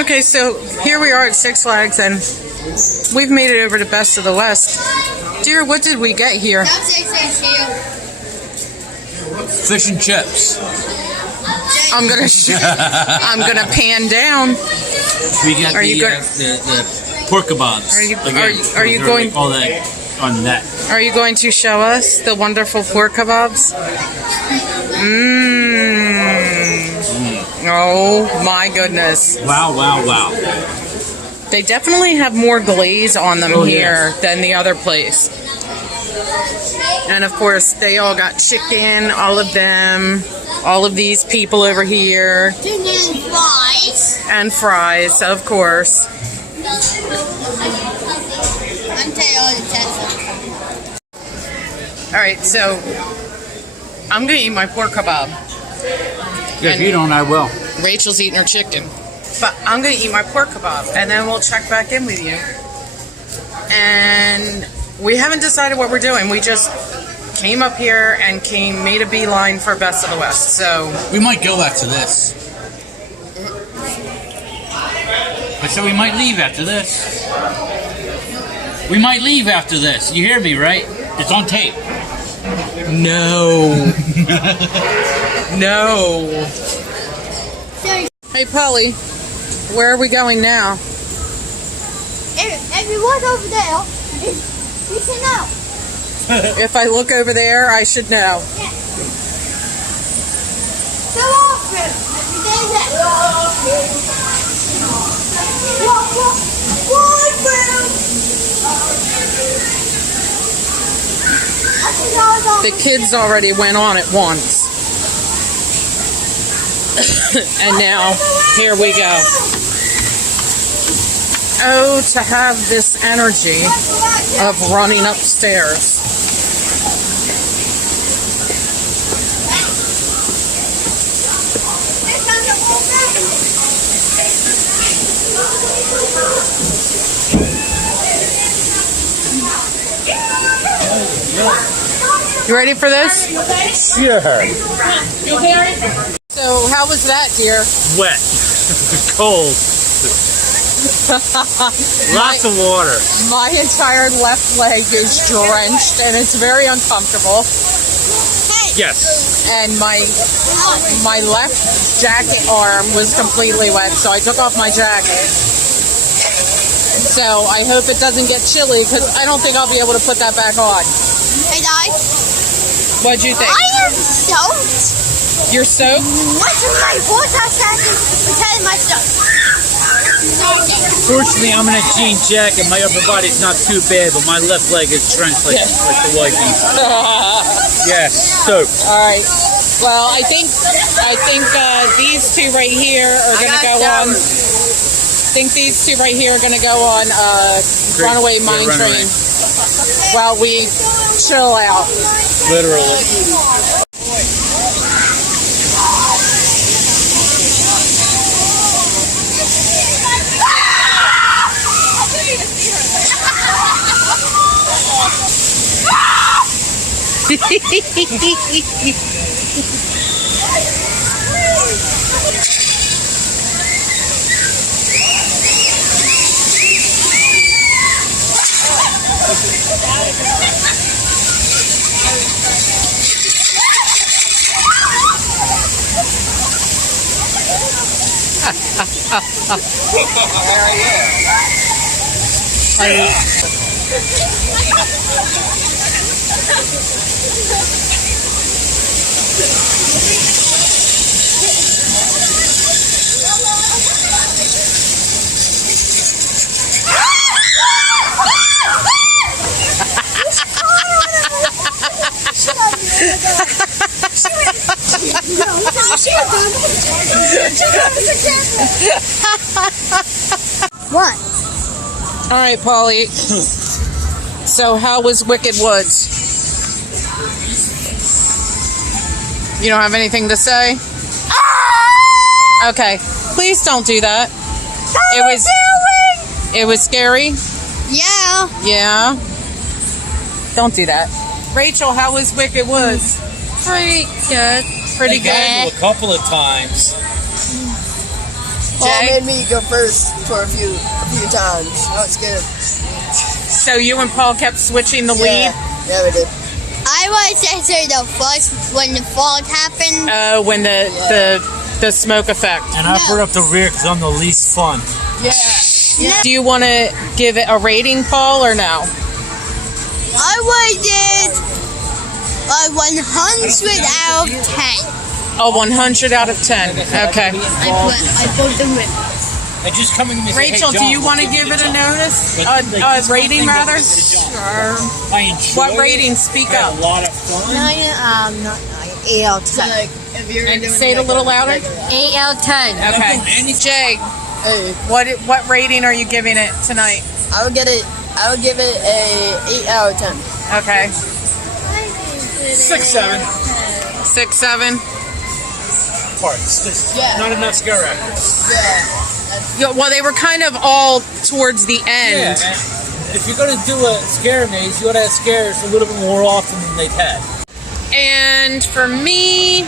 Okay, so here we are at Six Flags, and we've made it over to Best of the West. Dear, what did we get here? Fish and chips. I'm gonna pan down. We got the pork kebabs. Are you going? All that on that. Are you going to show us the wonderful pork kebabs? Oh my goodness! Wow! Wow! Wow! They definitely have more glaze on them here than the other place. And of course, they all got chicken. All of them. All of these people over here. And fries, of course. Alright, so I'm going to eat my pork kebab. If you don't, I will. Rachel's eating her chicken. But I'm going to eat my pork kebab, and then we'll check back in with you. And we haven't decided what we're doing. We just came up here and made a beeline for Best of the West. So we might go after this. But so we might leave after this. We might leave after this. You hear me, right? It's on tape. No. No. Hey, Polly, where are we going now? Everyone over there, you should know. If I look over there, I should know. Yeah. So often, every day The kids already went on it once. And now, here we go. Oh, to have this energy of running upstairs. You ready for this? Sure. So, how was that, dear? Wet. Cold. Lots of water. My entire left leg is drenched, and it's very uncomfortable. Yes. And my left jacket arm was completely wet, so I took off my jacket. So I hope it doesn't get chilly, because I don't think I'll be able to put that back on. Hey, guys. What'd you think? I am soaked. You're soaked? What's in my vortex pretend my stuff? Fortunately, I'm in a jean jacket. My upper body's not too bad, but my left leg is drenched like the whitey. Yes, soaked. All right. Well, I think these two right here are going to go on. I think these two right here are going to go on Runaway Mine Train while we chill out. Literally. What? All right, Polly. So how was Wicked Woods? You don't have anything to say? Okay. Please don't do that. It was scary? Yeah. Yeah. Don't do that. Rachel, how was Wicked Woods? Pretty good. Pretty good. A couple of times. Paul Jay? made me go first for a few times. That was good. So you and Paul kept switching the lead? Yeah, we did. I was actually the first when the fog happened. When the smoke effect. And I put up the rear because I'm the least fun. Yeah. Do you want to give it a rating, Paul, or no? I rated a 100 out of 10. A 100 out of 10. Okay. I put the whip. And just coming to me and say, Rachel, hey, do John, you want to give it a notice? A rating, rather? Sure. I enjoyed What rating? Speak it. I up. had a lot of fun. Not 8 out of 10. And say it a little louder. 8 out of 10. Okay. Jay, what rating are you giving it tonight? I would give it a 8 out of 10. Okay. 6, 7 6, 7. parts. Just not enough scare actors. Yeah, well, they were kind of all towards the Yeah, end. and if you're going to do a scare maze, you ought to have scares a little bit more often than they've had. And for me,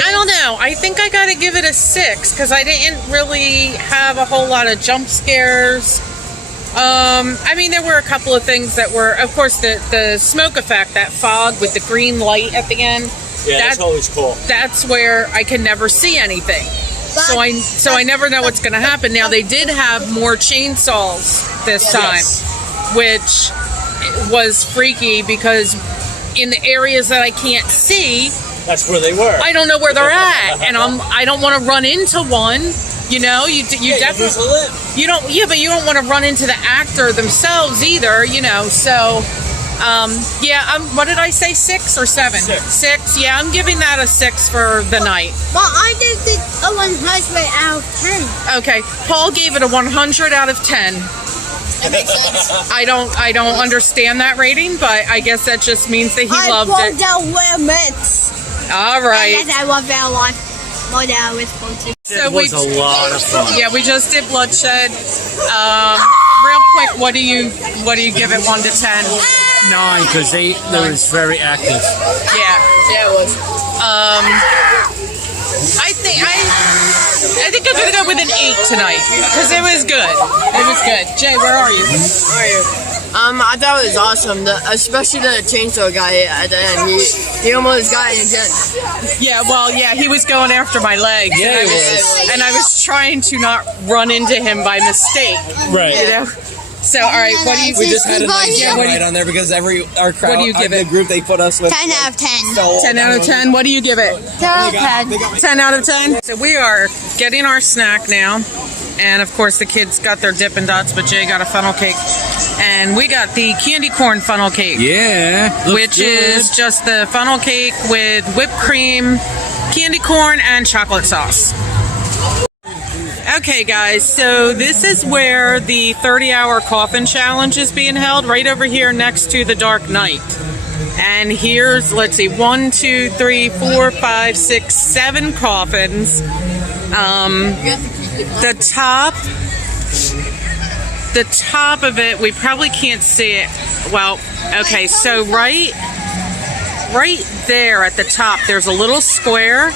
I don't know. I think I got to give it a 6 because I didn't really have a whole lot of jump scares. I mean, there were a couple of things that were, of course, the smoke effect, that fog with the green light at the end. Yeah, that's always cool. That's where I can never see anything. So I never know what's going to happen. Now, they did have more chainsaws this time, which was freaky because in the areas that I can't see, that's where they were. I don't know where they're at, and I don't want to run into one. You know, you definitely you don't. Yeah, but you don't want to run into the actor themselves either. You know, so what did I say? 6 or 7? 6. Yeah, I'm giving that a 6 for the night. Well, I did think a 100 out of 10. Okay, Paul gave it a 100 out of 10. That makes sense. I don't understand that rating, but I guess that just means that he loved I it. the limits. All right. Yes, I love that a lot more than I was supposed to. It was a lot of fun. Yeah, we just did Bloodshed. Real quick, what do you give it 1 to 10? 9 because they was very active. Yeah, Yeah, it was. I think I'm gonna go with an 8 tonight because it was good. It was good. Jay, where are you? Where are you? I thought it was awesome, especially the chainsaw guy at the end. He almost got it again. Yeah, well, yeah, he was going after my legs. Yeah, and he was. And I was trying to not run into him by mistake. Right. You know. So, all right, what do you? We just had a nice Yeah, jump what do you- right on there because our crowd, What do you give the it? group they put us with, 10 out of 10. 10 out of 10. What do you give it? 10 out of 10. 10 out of 10. So we are getting our snack now. And of course the kids got their Dippin' Dots, but Jay got a funnel cake. And we got the candy corn funnel cake. Yeah. Which is just the funnel cake with whipped cream, candy corn, and chocolate sauce. Okay guys, so this is where the 30-hour coffin challenge is being held, right over here next to the Dark Knight. And here's, let's see, 1, 2, 3, 4, 5, 6, 7 coffins. The top of it, we probably can't see it. Well, okay, so right there at the top, there's a little square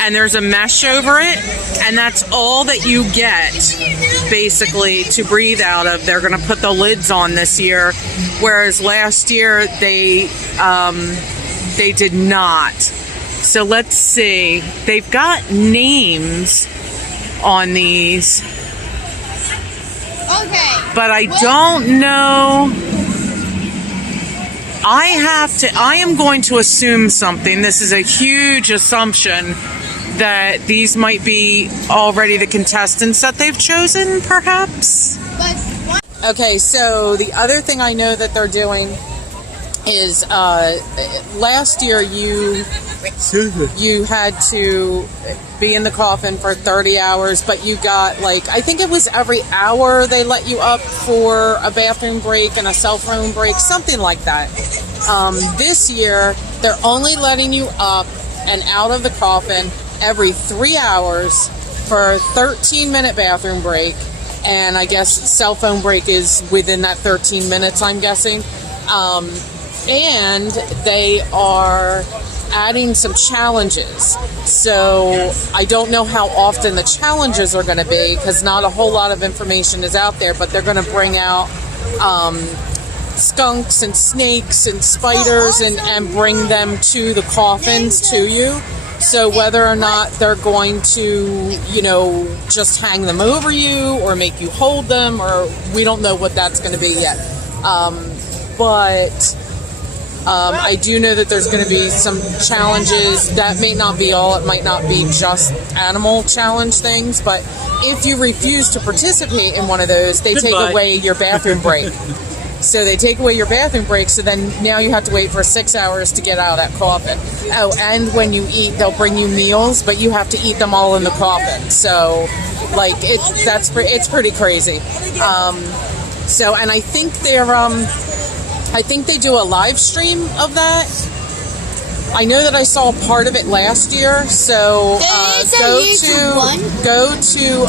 and there's a mesh over it, and that's all that you get basically to breathe out of. They're going to put the lids on this year, whereas last year they did not. So let's see. They've got names on these, Okay. but I don't know. I am going to assume something. This is a huge assumption that these might be already the contestants that they've chosen, perhaps. Okay, so the other thing I know that they're doing is last year you had to be in the coffin for 30 hours, but you got, like, I think it was every hour they let you up for a bathroom break and a cell phone break, something like that. This year, they're only letting you up and out of the coffin every 3 hours for a 13-minute bathroom break, and I guess cell phone break is within that 13 minutes, I'm guessing. And they are adding some challenges. So I don't know how often the challenges are going to be, because not a whole lot of information is out there, but they're going to bring out skunks and snakes and spiders and bring them to the coffins to you. So whether or not they're going to, just hang them over you or make you hold them, or we don't know what that's going to be yet. But I do know that there's going to be some challenges. That may not be all. It might not be just animal challenge things. But if you refuse to participate in one of those, they take away your bathroom break. So they take away your bathroom break, so then now you have to wait for 6 hours to get out of that coffin. Oh, and when you eat, they'll bring you meals, but you have to eat them all in the coffin. So, it's pretty crazy. And I think I think they do a live stream of that. I know that I saw part of it last year. So go to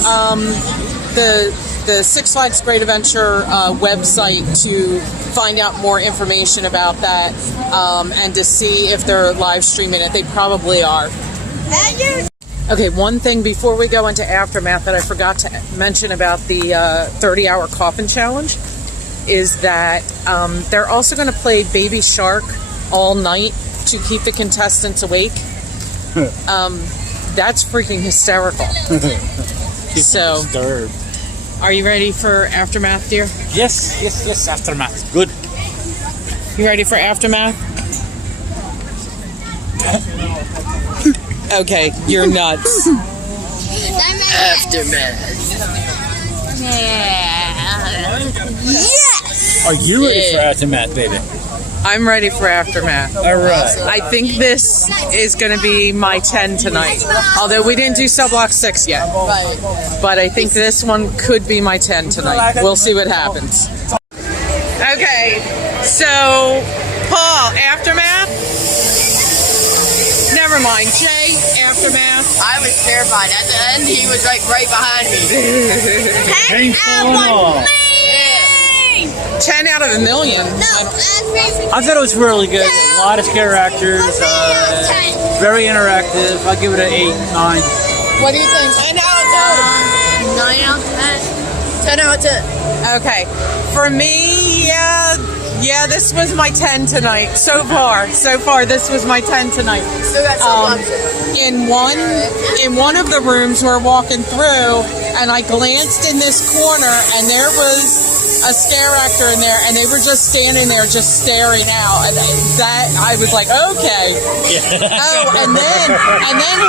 the Six Flags Great Adventure website to find out more information about that, and to see if they're live streaming it. They probably are. Okay, one thing before we go into Aftermath that I forgot to mention about the 30-hour coffin challenge is that they're also going to play Baby Shark all night to keep the contestants awake. That's freaking hysterical. So, Disturbed. Are you ready for Aftermath, dear? Yes, Aftermath. Good. You ready for Aftermath? Okay, you're nuts. Aftermath. Yes! Are you ready for Aftermath, baby? I'm ready for Aftermath. All right. I think this is going to be my 10 tonight. Although we didn't do Cellblock 6 yet. But I think this one could be my 10 tonight. We'll see what happens. Okay, so Paul, Aftermath? Never mind. Jay, Aftermath? I was terrified. At the end, he was like right behind me. Painful and all. 10 out of a million. I thought it was really good. A lot of scare actors. Very interactive. I'll give it an 8, 9. What do you think? 10 out of 10. 9 out of 10. 10 out of 10. Okay. For me, yeah, this was my 10 tonight. So far, this was my 10 tonight. Still got some left. In one of the rooms we're walking through, and I glanced in this corner, and there was a scare actor in there, and they were just standing there, just staring out. And that I was like, okay. Oh, and then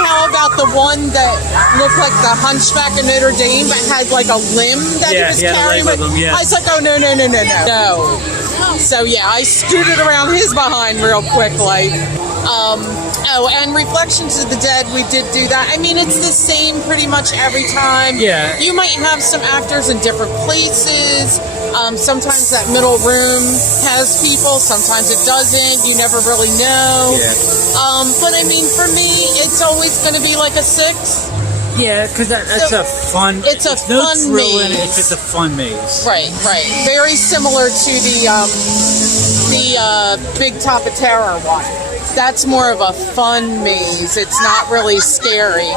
how about the one that looked like the Hunchback of Notre Dame, but had like a limb that he was carrying? I was like, oh no. So yeah, I scooted around his behind real quick, like. And Reflections of the Dead, we did do that. I mean, it's the same pretty much every time. Yeah. You might have some actors in different places. Sometimes that middle room has people. Sometimes it doesn't. You never really know. Yeah. But I mean, for me, it's always going to be like a 6. Yeah, because that's a fun. It's a no fun thrill in it, maze. it's just a fun maze. Right. Very similar to the Big Top of Terror one. That's more of a fun maze. It's not really scary.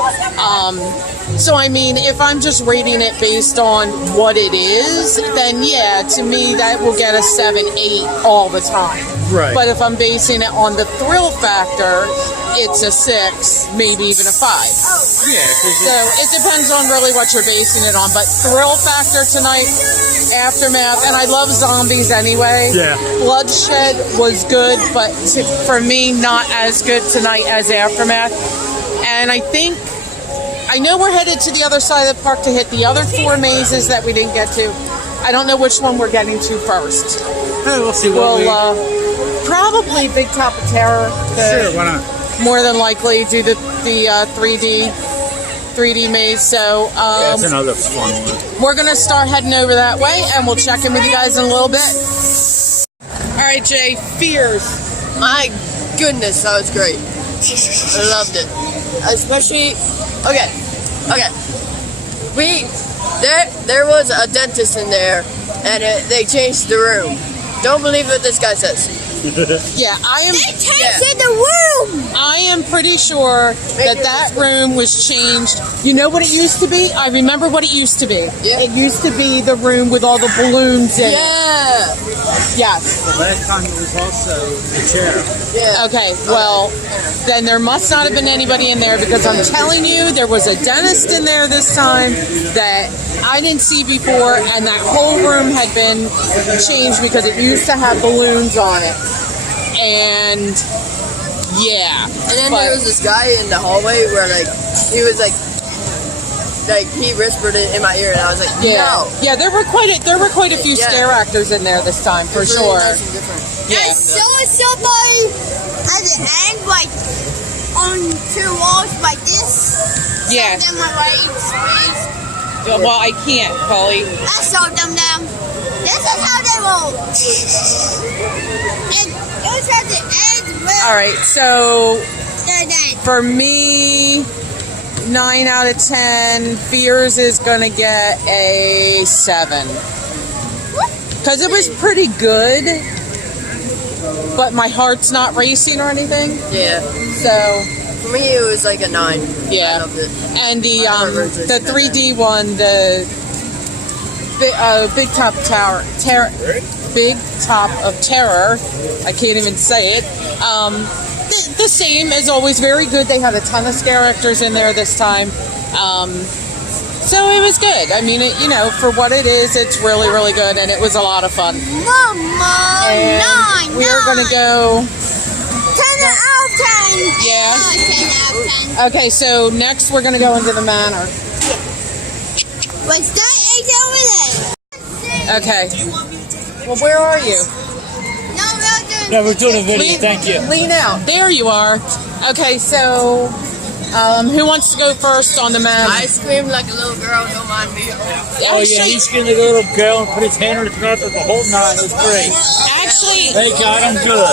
So I mean, if I'm just rating it based on what it is, then yeah, to me that will get a 7, 8 all the time. Right. But if I'm basing it on the thrill factor, it's a 6, maybe even a 5. Yeah. So it depends on really what you're basing it on. But thrill factor tonight, Aftermath, and I love zombies anyway. Yeah. Bloodshed was good, but for me, not as good tonight as Aftermath. And I know we're headed to the other side of the park to hit the other 4 mazes that we didn't get to. I don't know which one we're getting to first. We'll see Probably Big Top of Terror. Sure, why not? More than likely do the 3D maze. So That's another fun one. we're gonna start heading over that way, and we'll check in with you guys in a little bit. All right, Jay. Fears. My goodness, that was great. I loved it. Especially, okay. There was a dentist in there, and they changed the room. Don't believe what this guy says. Yeah, I am. They changed the room. I am pretty sure that room was changed. You know what it used to be? I remember what it used to be. Yeah. It used to be the room with all the balloons in it. Yeah. Yes. The last time it was also the chair. Yeah. Okay, well, then there must not have been anybody in there because I'm telling you, there was a dentist in there this time that I didn't see before, and that whole room had been changed because it used to have balloons on it. And yeah. And then there was this guy in the hallway where he was he whispered it in my ear, and I was like, yeah, no. yeah. There were quite a few Yeah. scare actors in there this time for It's sure. really nice and different. I saw somebody at the end, like on two walls like this. Yeah. Then my right squeeze. Well, I can't, Polly. I saw them now. This is how they roll. And it was at the end where All right, so they're dead. for me, 9 out of 10. Fears is gonna get a 7 because it was pretty good, but my heart's not racing or anything. Yeah. So For me, it was like a 9. yeah, I loved it. and the I never heard this 3D one, the Big Top Tower, Big Top of Terror. I can't even say it. The same as always, very good. They had a ton of scare actors in there this time. So it was good. I mean, for what it is, it's really, really good, and it was a lot of fun. Mama, And we are going to go. 10 out of 10. Yeah. 10 out of 10. Okay, so next we're going to go into the Manor. What's that egg over there? Okay. Well, where are you? No, we're doing. No, we're doing a video. Thank you. Lean out. There you are. Okay, so who wants to go first on the Manor? I screamed like a little girl, don't mind me. Oh yeah, he skinned the little girl and put his hand on his mouth with the whole 9. It was great. Actually, Thank God, I'm good.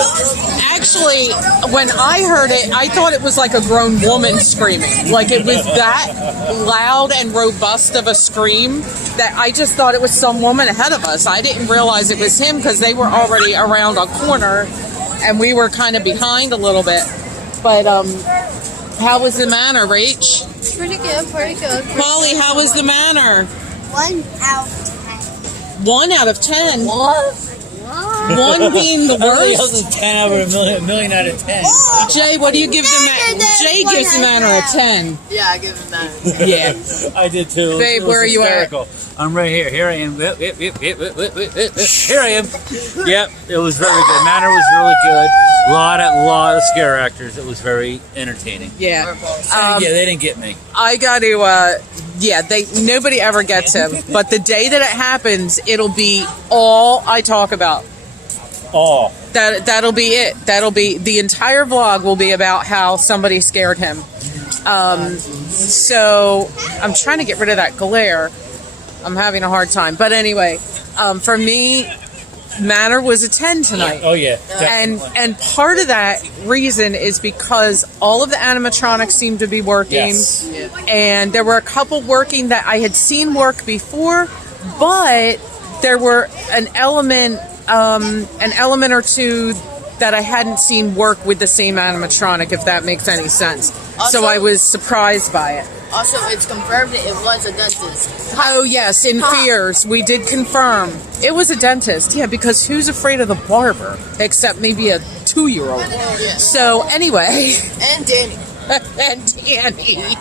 Actually, when I heard it, I thought it was like a grown woman screaming. Like it was that loud and robust of a scream that I just thought it was some woman ahead of us. I didn't realize it was him because they were already around a corner and we were kind of behind a little bit. But how was the Manor, Rach? Pretty good, pretty good. Polly, how was the Manor? 1 out of 10. 1 out of 10. What? 1 being the Everybody else worst. is 10 out of a million out of 10. Jay, what do you give the Manor? Jay gives the Manor a 10. Yeah, I give him that. Yeah. I did too. Babe, It was where are you at? hysterical. I'm right here. Here I am. Here I am. Yep, it was very good. Manor was really good. Lot of scare actors. It was very entertaining. Yeah. Yeah, they didn't get me. I got to, nobody ever gets him. But the day that it happens, it'll be all I talk about. Oh, That'll be it. That'll be, the entire vlog will be about how somebody scared him. So I'm trying to get rid of that glare. I'm having a hard time. But anyway, for me, Manor was a 10 tonight. oh yeah. And Definitely. and part of that reason is because all of the animatronics seemed to be working, Yes. and there were a couple working that I had seen work before, but there were an element or two that I hadn't seen work with the same animatronic, if that makes any sense. Also- So I was surprised by it. Also, it's confirmed that it was a dentist. Oh yes, in Fears we did confirm it was a dentist. Yeah, because who's afraid of the barber except maybe a 2-year-old? Yeah. So anyway, And Danny. and Danny.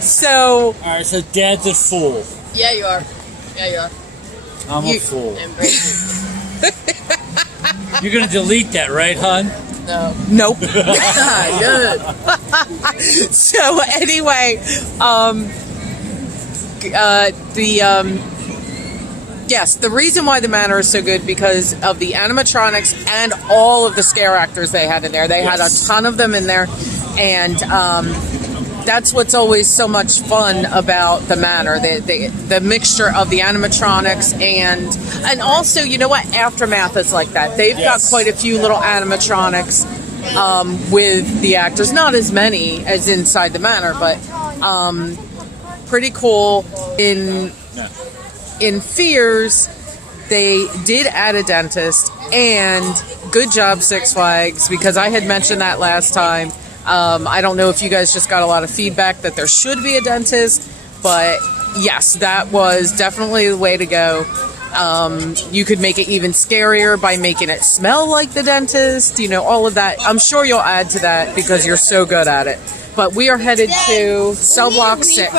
So All right, so Dad's a fool. Yeah, you are. Yeah, you are. I'm a fool. Embrace You're gonna delete that, right, hon? it. No. nope. Good. So anyway, yes, the reason why the Manor is so good because of the animatronics and all of the scare actors they had in there. They had a ton of them in there, and that's what's always so much fun about the Manor, the mixture of the animatronics and also, you know what, Aftermath is like that. They've got quite a few little animatronics with the actors, not as many as inside the Manor, but pretty cool. In Fears, they did add a dentist, and good job, Six Flags, because I had mentioned that last time. I don't know if you guys just got a lot of feedback that there should be a dentist, but yes, that was definitely the way to go. You could make it even scarier by making it smell like the dentist, you know, all of that. I'm sure you'll add to that because you're so good at it. But we are headed to Cellblock 6.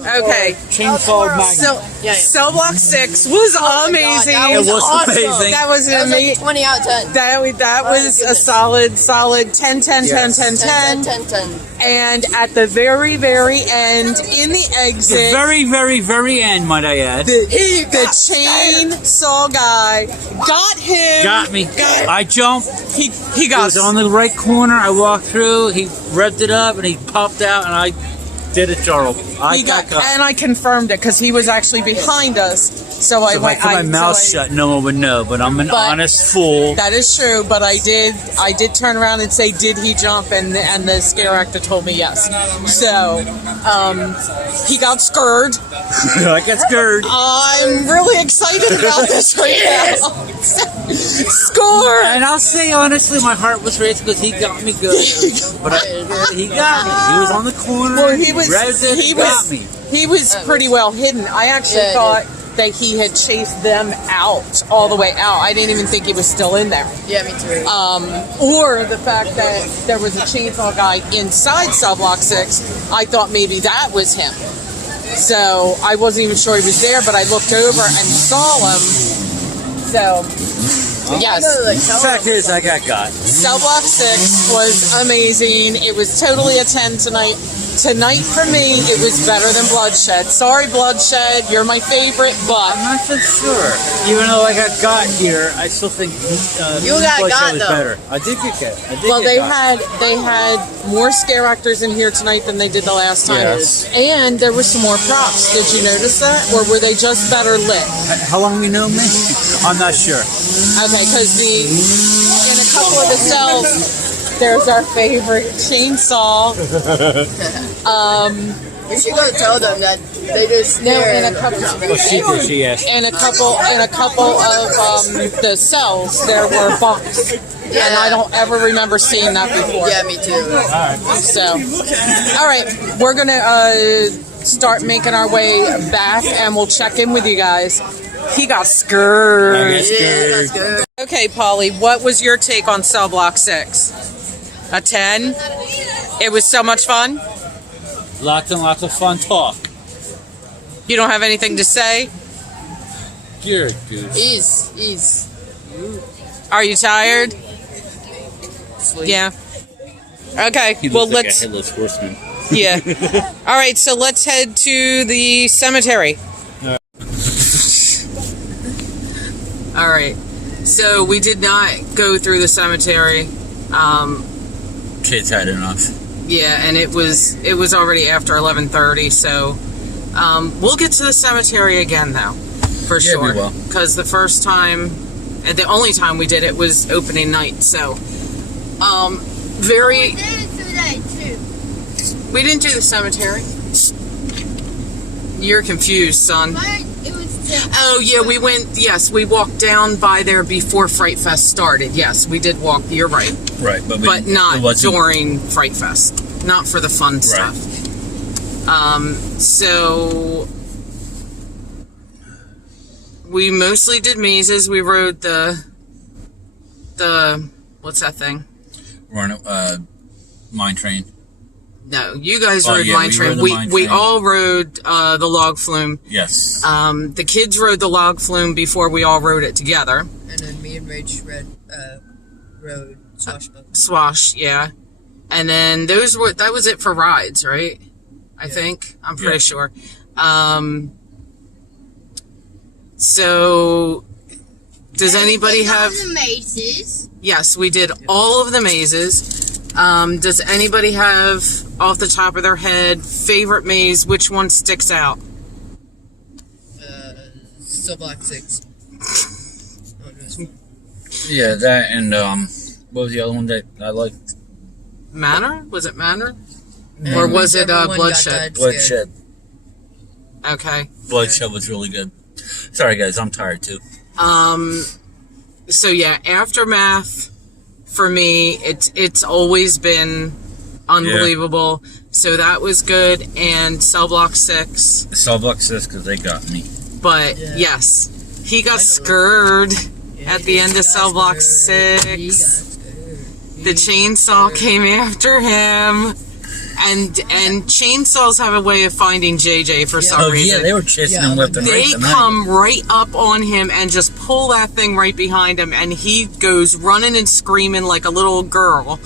Okay. Chainsaw Magnum. So, Cellblock 6 was amazing. That was amazing. That was That was like amazing. 20 out of 10. That was a solid 10, 10, 10, 10, 10. 10. And at the very, very end, in the The exit, very, very, very end, might I add. the chainsaw guy got him. Got me. I jumped. He He got was on the right corner. I walked through. He revved it up, and he popped out, and I did it, Charles. He got, and I confirmed it because he was actually behind us. So I If I went. kept my mouth shut, no one would know. But I'm an honest fool. That is true, but I did turn around and say, did he jump? And the scare actor told me yes. So, he got scared. I got scared. I'm really excited about this right now. Score! And I'll say honestly, my heart was racing because he got me good. But he got me. He was on the corner. Well, he was. Revved it, He got was. me. He was pretty well hidden. I actually thought that he had chased them out all the way out. I didn't even think he was still in there. Yeah, me too. Or the fact that there was a chainsaw guy inside Cellblock 6, I thought maybe that was him. So I wasn't even sure he was there, but I looked over and saw him. So, yes. The fact is, I got Cellblock 6 was amazing. It was totally a 10 tonight. Tonight, for me, it was better than Bloodshed. Sorry, Bloodshed, you're my favorite, but I'm not so sure. Even though I got here, I still think You got Bloodshed was though. better. I did get got. well, they had more scare actors in here tonight than they did the last time, Yes. and there were some more props. Did you notice that, or were they just better lit? How long we know me? I'm not sure. Okay, because in a couple of the cells, there's our favorite chainsaw. You should go tell them that they just No, in a couple. Well, she did. She asked. In a couple of the cells, there were bunks, and I don't ever remember seeing that before. Yeah, me too. So, all right, we're gonna start making our way back, and we'll check in with you guys. He got scared. I got scared. That's good. Okay, Polly, what was your take on Cellblock 6? A 10? It was so much fun. Lots and lots of fun talk. You don't have anything to say? Good, dude. Ease. Are you tired? Sleep. Yeah. Okay. He Well, looks like let's. a headless horseman. Yeah. All right. So let's head to the cemetery. All right. So we did not go through the cemetery. Kids had enough. Yeah, and it was already after 11:30. So we'll get to the cemetery again, though, for Yeah, sure. we will. Because the first time, and the only time we did it was opening night. So very. We did it today too. We didn't do the cemetery. You're confused, son. It was just Oh, yeah, we went, yes, we walked down by there before Fright Fest started. Yes, we did walk, you're right. Right, but But not it wasn't- during Fright Fest. Not for the fun stuff. So we mostly did mazes. We rode the what's that thing? We're on a mine train. No, you guys Oh, rode yeah, Mine we Train. rode the We Mine we Train. all rode the Log Flume. Yes. The kids rode the Log Flume before we all rode it together. And then me and Rach rode Swashbuckler. Swash, yeah. And then that was it for rides, right? I think. I'm pretty sure. So does anybody have the mazes? Yes, we did all of the mazes. Does anybody have off the top of their head favorite maze? Which one sticks out? Cellblock 6. Yeah, that and what was the other one that I liked? Manor? Was it Manor? And Or was it everyone got Bloodshed? that scared. Bloodshed. Okay. Bloodshed was really good. Sorry, guys, I'm tired too. So yeah, Aftermath for me, it's always been unbelievable. So that was good, and Cellblock 6. Cellblock says because they got me. But yes, he got scared at the end of Cellblock 6. The chainsaw came after him. And chainsaws have a way of finding JJ for some reason. Yeah, they were chasing him left and right They tonight. come right up on him and just pull that thing right behind him, and he goes running and screaming like a little girl.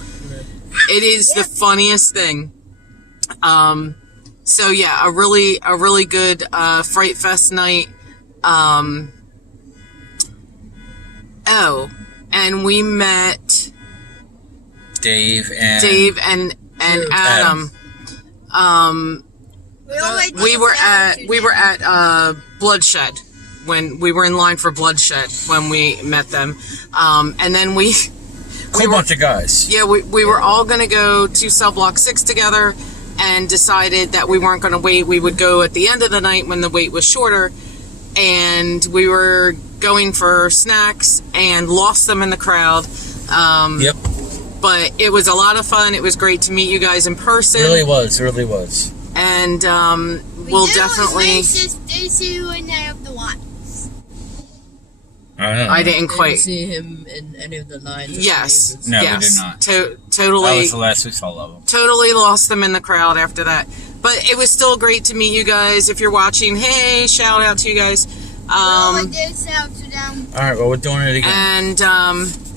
It is the funniest thing. So yeah, a really good Fright Fest night. And we met Dave and Adam. We were at Bloodshed when we were in line for Bloodshed when we met them. And then cool bunch of guys. Yeah, we were all going to go to Cellblock 6 together and decided that we weren't going to wait. We would go at the end of the night when the wait was shorter. And we were going for snacks and lost them in the crowd. Yep. But it was a lot of fun. It was great to meet you guys in person. Really was. And we'll definitely... Stacy and I of the one. I didn't quite see him in any of the lines. Yes. No, yes. we did not. Totally. That was the last we saw of him. Totally lost them in the crowd after that. But it was still great to meet you guys. If you're watching, hey, shout out to you guys. I did shout to them. All right, well, we're doing it again. And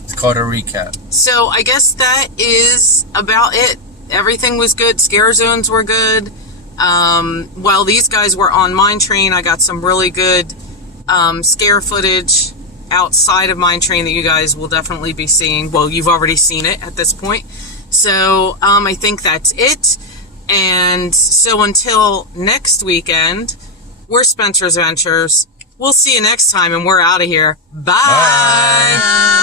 it's called a recap. so I guess that is about it. Everything was good. Scare zones were good. While these guys were on Mine Train, I got some really good scare footage outside of Mine Train that you guys will definitely be seeing. Well, you've already seen it at this point. So I think that's it. And so until next weekend, we're Spencer's Ventures. We'll see you next time, and we're out of here. Bye.